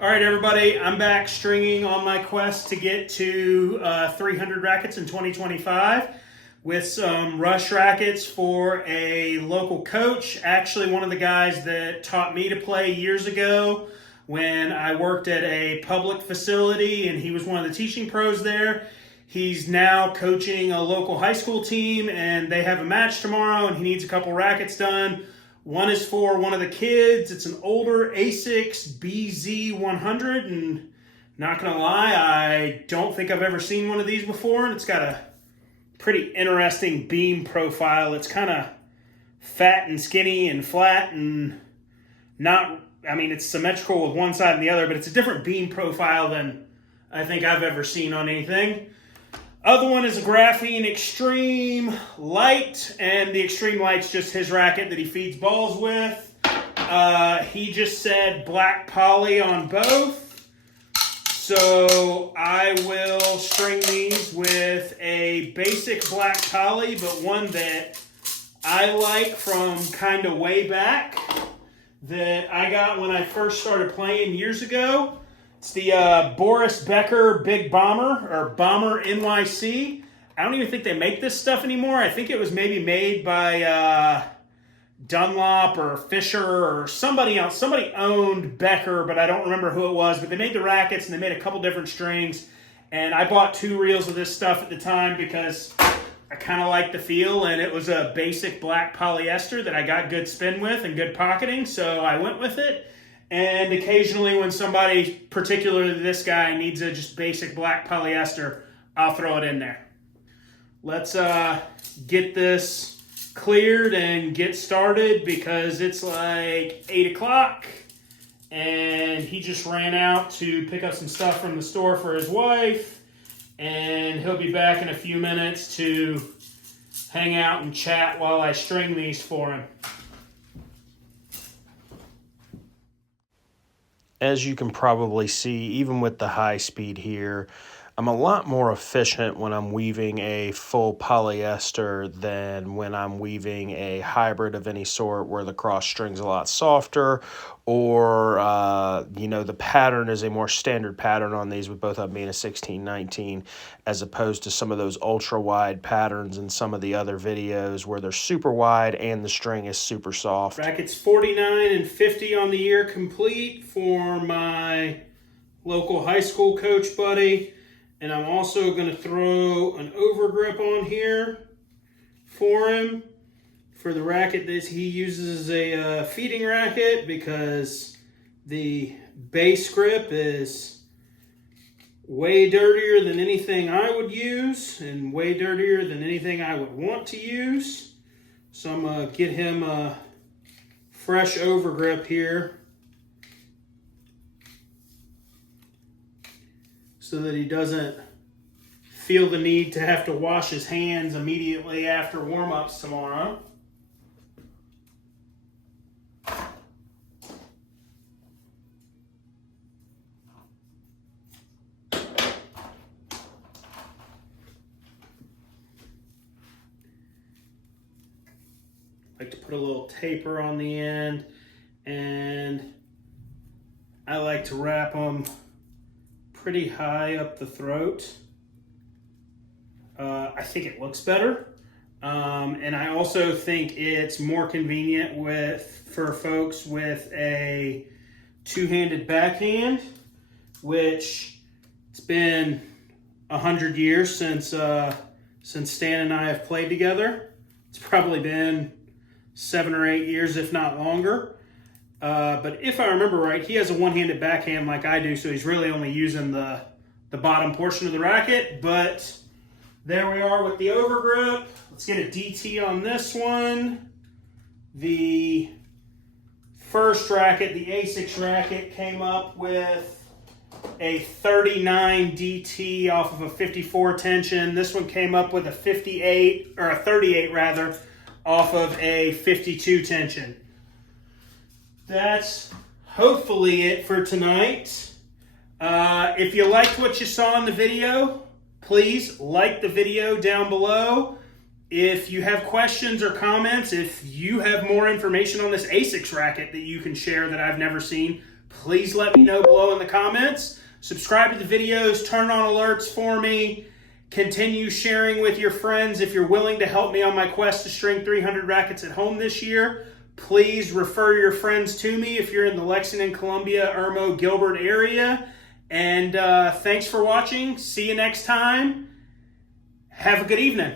All right, everybody, I'm back stringing on my quest to get to 300 rackets in 2025 with some rush rackets for a local coach. Actually, one of the guys that taught me to play years ago when I worked at a public facility, and he was one of the teaching pros there. He's now coaching a local high school team, and they have a match tomorrow, and he needs a couple rackets done. One is for one of the kids. It's an older Asics BZ100, and not gonna lie, I don't think I've ever seen one of these before, and it's got a pretty interesting beam profile. It's kind of fat and skinny and flat and it's symmetrical with one side and the other, but it's a different beam profile than I think I've ever seen on anything. Other one is a Graphene Extreme Lite, and the Extreme Lite's just his racket that he feeds balls with. He just said black poly on both, so I will string these with a basic black poly, but one that I like from kind of way back that I got when I first started playing years ago. It's the Boris Becker Big Bomber, or Bomber NYC. I don't even think they make this stuff anymore. I think it was maybe made by Dunlop or Fisher or somebody else. Somebody owned Becker, but I don't remember who it was. But they made the rackets, and they made a couple different strings. And I bought 2 reels of this stuff at the time because I kind of liked the feel, and it was a basic black polyester that I got good spin with and good pocketing, so I went with it. And occasionally when somebody, particularly this guy, needs a just basic black polyester, I'll throw it in there. Let's get this cleared and get started because it's like 8 o'clock and he just ran out to pick up some stuff from the store for his wife, and he'll be back in a few minutes to hang out and chat while I string these for him. As you can probably see, even with the high speed here, I'm a lot more efficient when I'm weaving a full polyester than when I'm weaving a hybrid of any sort where the cross string's a lot softer, or the pattern is a more standard pattern on these, with both of them being a 16-19, as opposed to some of those ultra wide patterns in some of the other videos where they're super wide and the string is super soft. Rackets 49 and 50 on the year complete for my local high school coach buddy. And I'm also going to throw an overgrip on here for him for the racket that he uses as a feeding racket, because the base grip is way dirtier than anything I would use and way dirtier than anything I would want to use. So I'm going to get him a fresh overgrip here so that he doesn't feel the need to have to wash his hands immediately after warm-ups tomorrow. I like to put a little taper on the end, and I like to wrap them pretty high up the throat. I think it looks better, and I also think it's more convenient for folks with a two-handed backhand, which it's been 100 years since Stan and I have played together. It's probably been 7 or 8 years, if not longer. But if I remember right, he has a one-handed backhand like I do, so he's really only using the bottom portion of the racket. But there we are with the overgrip. Let's get a DT on this one. The first racket, the Asics racket, came up with a 39 DT off of a 54 tension. This one came up with a 58, or a 38 rather, off of a 52 tension. That's hopefully it for tonight. If you liked what you saw in the video, please like the video down below. If you have questions or comments, if you have more information on this Asics racket that you can share that I've never seen, please let me know below in the comments. Subscribe to the videos, turn on alerts for me. Continue sharing with your friends. If you're willing to help me on my quest to string 300 rackets at home this year, please refer your friends to me if you're in the Lexington, Columbia, Irmo, Gilbert area. And thanks for watching. See you next time. Have a good evening.